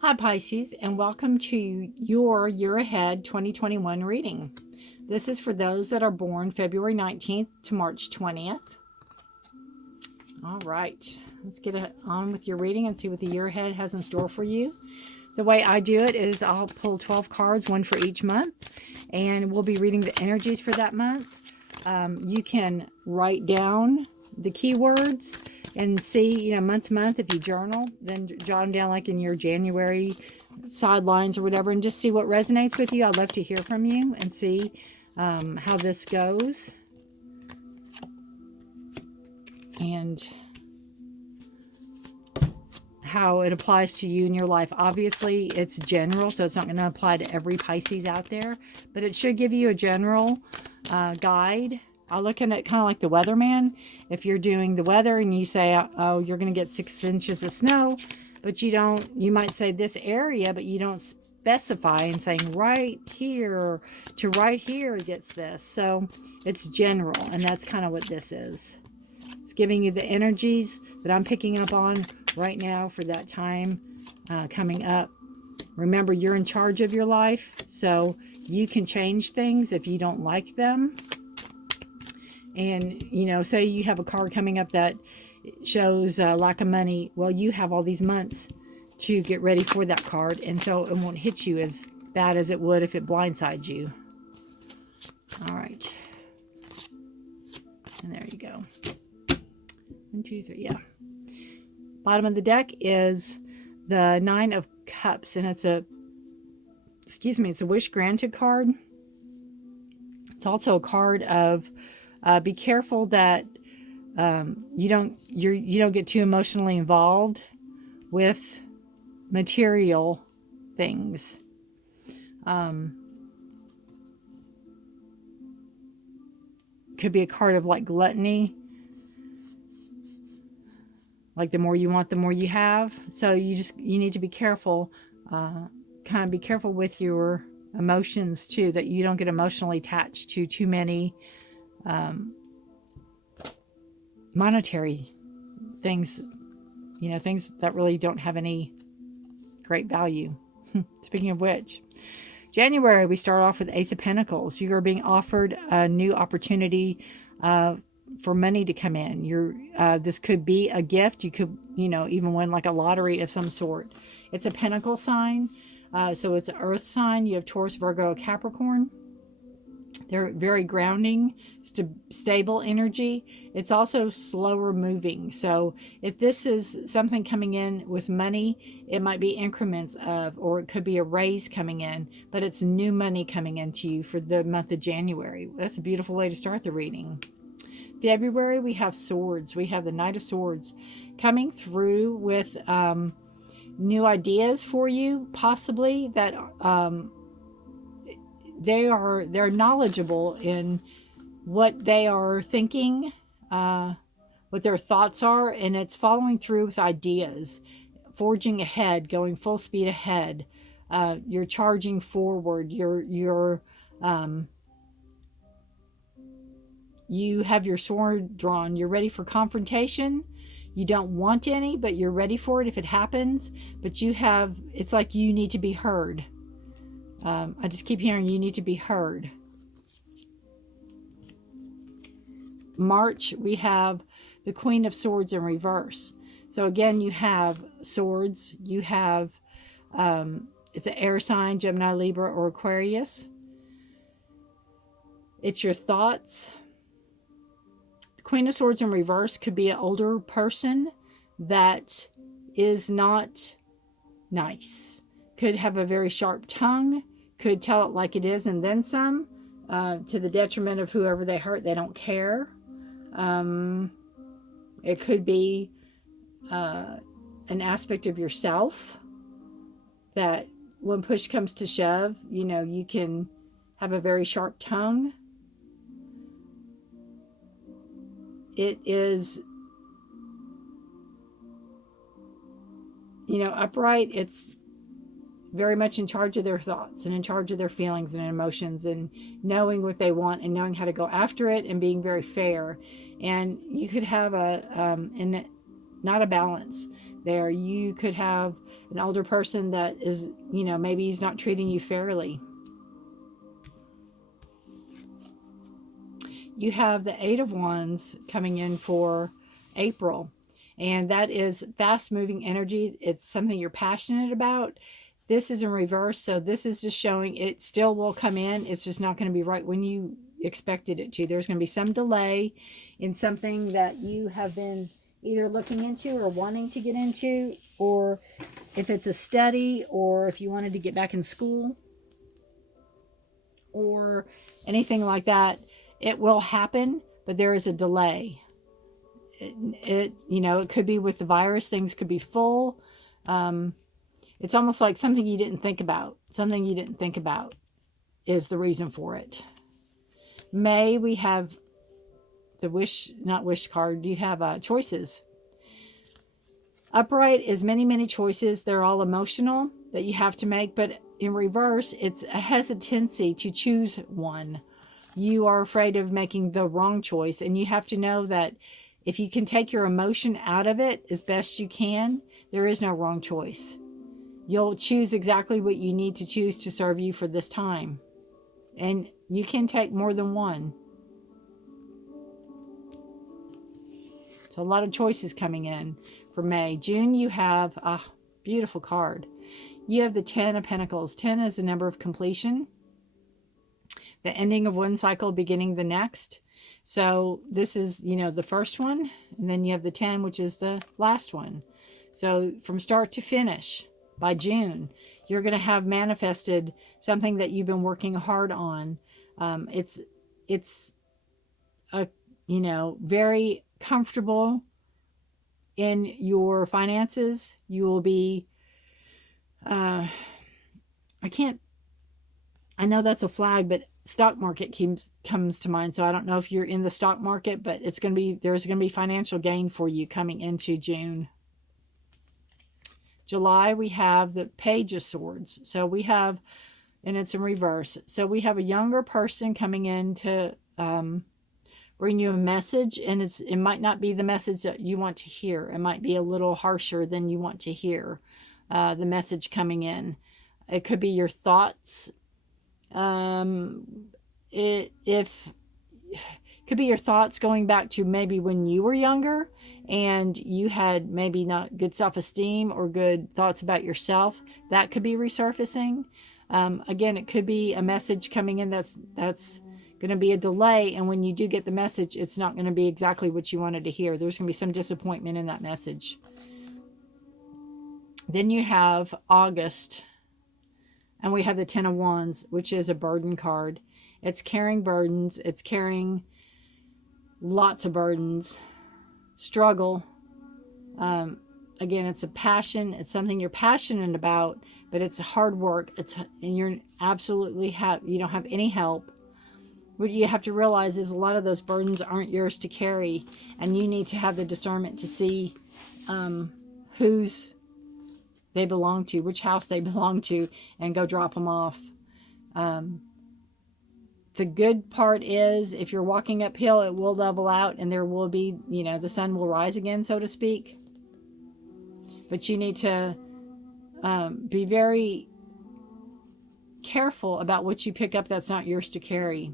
Hi Pisces, and welcome to your Year Ahead 2021 reading. This is for those that are born February 19th to March 20th. All right, let's get on with your reading and see what the year ahead has in store for you. The way I do it is I'll pull 12 cards, one for each month, and we'll be reading the energies for that month. You can write down the keywords and see, month to month, if you journal, then jot them down like in your January sidelines or whatever, and just see what resonates with you. I'd love to hear from you and see how this goes. And how it applies to you in your life. Obviously, it's general, so it's not going to apply to every Pisces out there, but it should give you a general guide. I look at it kind of like the weatherman. If you're doing the weather and you say, oh, you're going to get 6 inches of snow, but you might say this area, but you don't specify and saying right here to right here gets this. So it's general, and that's kind of what this is. It's giving you the energies that I'm picking up on right now for that time coming up. Remember, you're in charge of your life, so you can change things if you don't like them. And, say you have a card coming up that shows lack of money. Well, you have all these months to get ready for that card, and so it won't hit you as bad as it would if it blindsides you. All right. And there you go. 1, 2, 3, yeah. Bottom of the deck is the 9 of Cups, and it's a wish granted card. It's also a card of be careful that you don't get too emotionally involved with material things. Could be a card of like gluttony. Like the more you want, the more you have. So you need to be careful, kind of be careful with your emotions too, that you don't get emotionally attached to too many monetary things, things that really don't have any great value. Speaking of which, January, we start off with Ace of Pentacles. You are being offered a new opportunity for money to come in. This could be a gift. You could, even win like a lottery of some sort. It's a Pentacle sign. So it's an earth sign. You have Taurus, Virgo, Capricorn. They're very grounding, stable energy. It's also slower moving. So if this is something coming in with money, it might be increments of, or it could be a raise coming in, but it's new money coming into you for the month of January. That's a beautiful way to start the reading. February, we have Swords. We have the Knight of Swords coming through with new ideas for you, possibly that they're knowledgeable in what they are thinking, what their thoughts are, and it's following through with ideas, forging ahead, going full speed ahead. You're charging forward. You have your sword drawn. You're ready for confrontation. You don't want any, but you're ready for it if it happens. But it's like you need to be heard. I just keep hearing you need to be heard. March, we have the Queen of Swords in reverse. So again, you have swords. You have, it's an air sign, Gemini, Libra, or Aquarius. It's your thoughts. The Queen of Swords in reverse could be an older person that is not nice. Could have a very sharp tongue, could tell it like it is and then some, to the detriment of whoever they hurt. They don't care. It could be an aspect of yourself that when push comes to shove, you can have a very sharp tongue. It is, upright. It's very much in charge of their thoughts and in charge of their feelings and emotions, and knowing what they want and knowing how to go after it and being very fair. And you could have not a balance. there. You could have an older person that is, maybe he's not treating you fairly. You have the Eight of Wands coming in for April, and that is fast-moving energy. It's something you're passionate about. This is in reverse, so this is just showing it still will come in. It's just not going to be right when you expected it to. There's going to be some delay in something that you have been either looking into or wanting to get into, or if it's a study, or if you wanted to get back in school, or anything like that. It will happen, but there is a delay. It could be with the virus, things could be full. It's almost like something you didn't think about. Something you didn't think about is the reason for it. May, we have the not wish card. You have choices. Upright is many, many choices. They're all emotional that you have to make, but in reverse, it's a hesitancy to choose one. You are afraid of making the wrong choice, and you have to know that if you can take your emotion out of it as best you can, there is no wrong choice. You'll choose exactly what you need to choose to serve you for this time. And you can take more than one. So a lot of choices coming in for May. June, you have a beautiful card. You have the 10 of Pentacles. 10 is the number of completion. The ending of one cycle, beginning the next. So this is, the first one. And then you have the 10, which is the last one. So from start to finish, by June, you're going to have manifested something that you've been working hard on. It's a, very comfortable in your finances. You will be, I know that's a flag, but stock market comes to mind. So I don't know if you're in the stock market, but there's going to be financial gain for you coming into June. July, we have the Page of Swords. So we have, and it's in reverse. So we have a younger person coming in to bring you a message, and it might not be the message that you want to hear. It might be a little harsher than you want to hear, the message coming in. It could be your thoughts. It could be your thoughts going back to maybe when you were younger and you had maybe not good self-esteem or good thoughts about yourself. That could be resurfacing. Again, it could be a message coming in that's going to be a delay, and when you do get the message, it's not going to be exactly what you wanted to hear. There's going to be some disappointment in that message. Then you have August, and we have the 10 of Wands, which is a burden card. It's carrying burdens. It's carrying lots of burdens. Struggle. Again, it's a passion. It's something you're passionate about, but it's hard work. And you're absolutely you don't have any help. What you have to realize is a lot of those burdens aren't yours to carry, and you need to have the discernment to see whose they belong to, which house they belong to, and go drop them off. The good part is if you're walking uphill, it will level out, and there will be, the sun will rise again, so to speak. But you need to be very careful about what you pick up that's not yours to carry.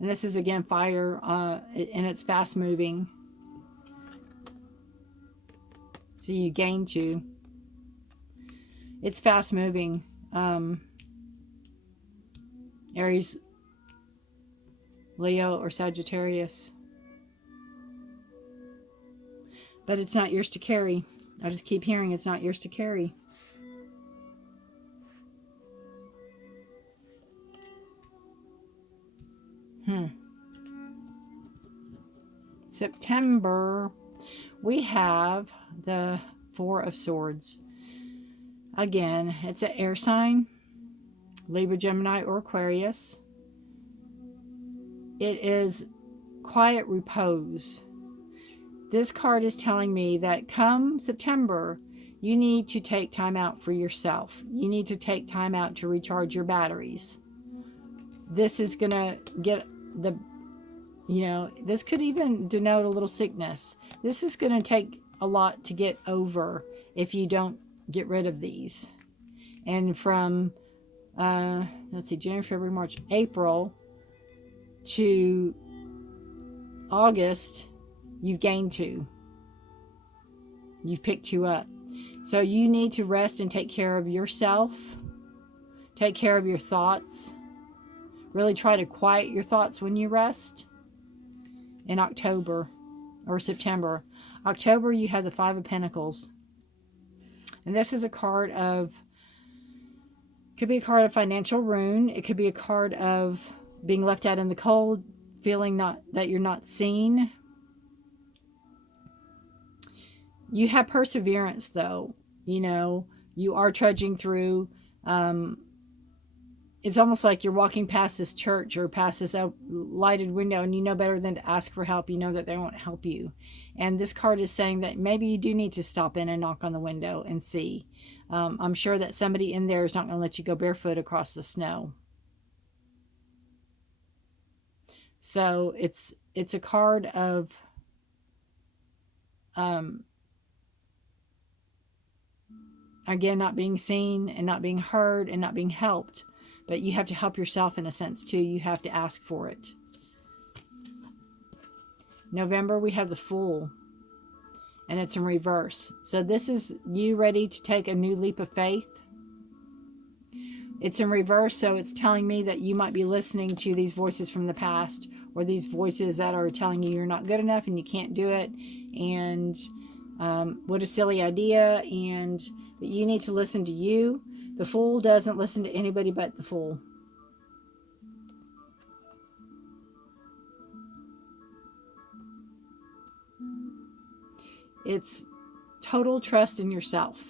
And this is, again, fire, and it's fast moving. So you gain 2. It's fast moving. Aries, Leo, or Sagittarius. But it's not yours to carry. I just keep hearing it's not yours to carry. September, we have the 4 of Swords. Again, it's an air sign, Libra, Gemini, or Aquarius. It is quiet repose. This card is telling me that come September, you need to take time out for yourself. You need to take time out to recharge your batteries. This is going to get this could even denote a little sickness. This is going to take a lot to get over if you don't get rid of these. And from, let's see, January, February, March, April to August, you've gained 2. You've picked 2 up. So you need to rest and take care of yourself. Take care of your thoughts. Really try to quiet your thoughts when you rest. In October or September. October, you have the 5 of Pentacles. And this is a card of, could be a card of financial ruin. It could be a card of being left out in the cold, feeling that you're not seen. You have perseverance, though. You know, you are trudging through. It's almost like you're walking past this church or past this lighted window, and you know better than to ask for help. You know that they won't help you. And this card is saying that maybe you do need to stop in and knock on the window and see. I'm sure that somebody in there is not going to let you go barefoot across the snow. So it's a card of again, not being seen and not being heard and not being helped. But you have to help yourself in a sense too. You have to ask for it. November, we have the Fool. And it's in reverse. So this is you ready to take a new leap of faith. It's in reverse, so it's telling me that you might be listening to these voices from the past, or these voices that are telling you you're not good enough and you can't do it, and what a silly idea, and that you need to listen to you. The Fool doesn't listen to anybody but the Fool. It's total trust in yourself.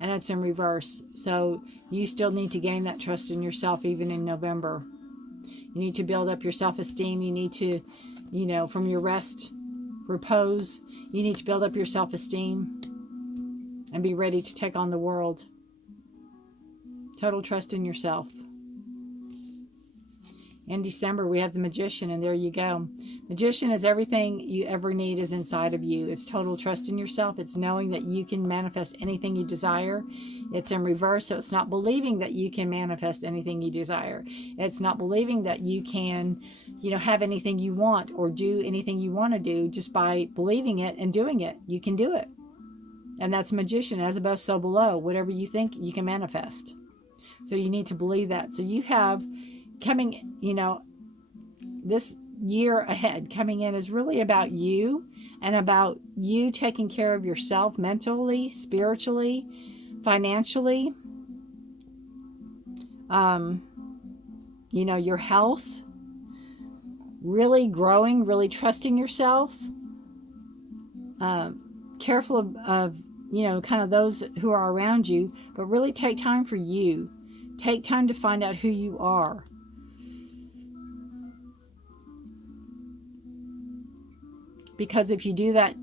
And it's in reverse. So you still need to gain that trust in yourself even in November. You need to build up your self-esteem. You need to, you know, from your rest, repose, you need to build up your self-esteem and be ready to take on the world. Total trust in yourself. In December, we have the Magician, and there you go. Magician is everything you ever need is inside of you. It's total trust in yourself. It's knowing that you can manifest anything you desire. It's in reverse, so it's not believing that you can manifest anything you desire. It's not believing that you can, you know, have anything you want or do anything you want to do just by believing it and doing it. You can do it. And that's Magician, as above, so below. Whatever you think, you can manifest. So you need to believe that. So you have coming, you know, this year ahead coming in is really about you and about you taking care of yourself mentally, spiritually, financially, you know, your health, really growing, really trusting yourself, careful of, you know, kind of those who are around you, but really take time for you. Take time to find out who you are. Because if you do that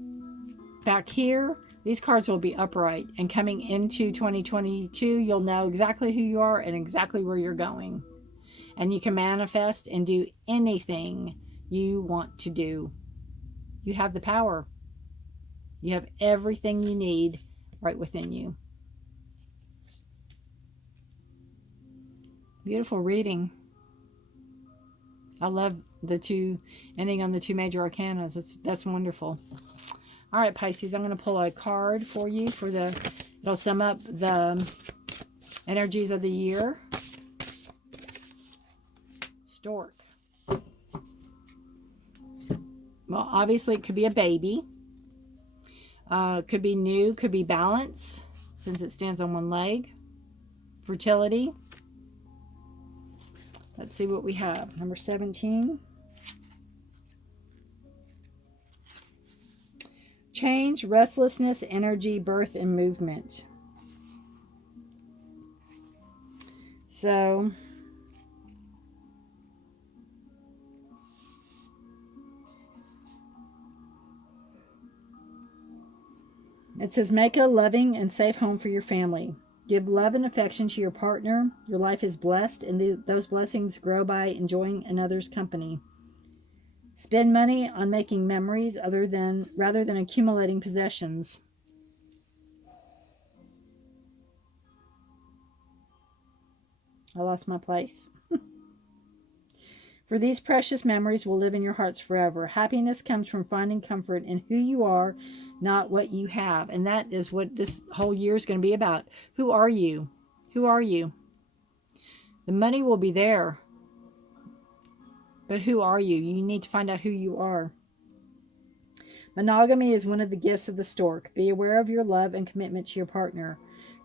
back here, these cards will be upright. And coming into 2022, you'll know exactly who you are and exactly where you're going. And you can manifest and do anything you want to do. You have the power. You have everything you need right within you. Beautiful reading. I love the two, ending on the 2 major arcana. That's wonderful. All right, Pisces, I'm going to pull a card for you for the, it'll sum up the energies of the year. Stork. Well, obviously it could be a baby. Could be new, could be balance, since it stands on one leg. Fertility. Let's see what we have. Number 17. Change, restlessness, energy, birth, and movement. So, it says, make a loving and safe home for your family. Give love and affection to your partner. Your life is blessed, and those blessings grow by enjoying another's company. Spend money on making memories rather than accumulating possessions. I lost my place. For these precious memories will live in your hearts forever. Happiness comes from finding comfort in who you are, not what you have. And that is what this whole year is going to be about. Who are you? Who are you? The money will be there. But who are you? You need to find out who you are. Monogamy is one of the gifts of the stork. Be aware of your love and commitment to your partner.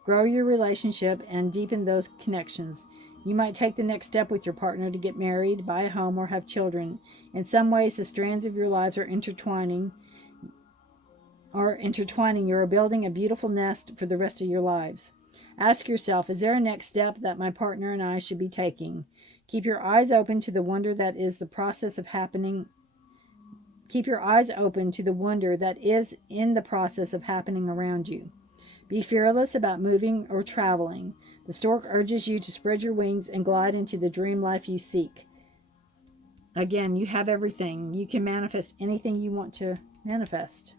Grow your relationship and deepen those connections. You might take the next step with your partner to get married, buy a home, or have children. In some ways, the strands of your lives are intertwining. You are building a beautiful nest for the rest of your lives. Ask yourself, is there a next step that my partner and I should be taking? Keep your eyes open to the wonder that is the process of happening. Keep your eyes open to the wonder that is in the process of happening around you. Be fearless about moving or traveling. The stork urges you to spread your wings and glide into the dream life you seek. Again, you have everything. You can manifest anything you want to manifest.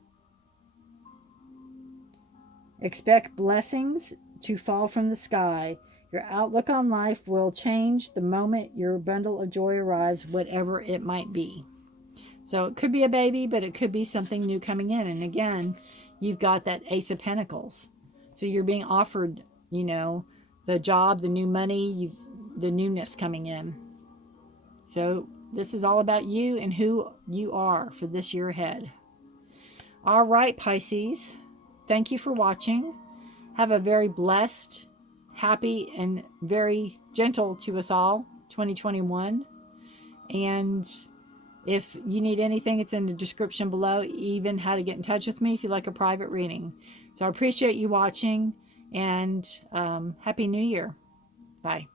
Expect blessings to fall from the sky. Your outlook on life will change the moment your bundle of joy arrives, whatever it might be. So it could be a baby, but it could be something new coming in. And again, you've got that Ace of Pentacles. So you're being offered, the job, the new money, the newness coming in. So this is all about you and who you are for this year ahead. All right, Pisces. Thank you for watching. Have a very blessed, happy, and very gentle to us all 2021. And if you need anything, it's in the description below, even how to get in touch with me if you'd like a private reading. So I appreciate you watching, and Happy New Year. Bye.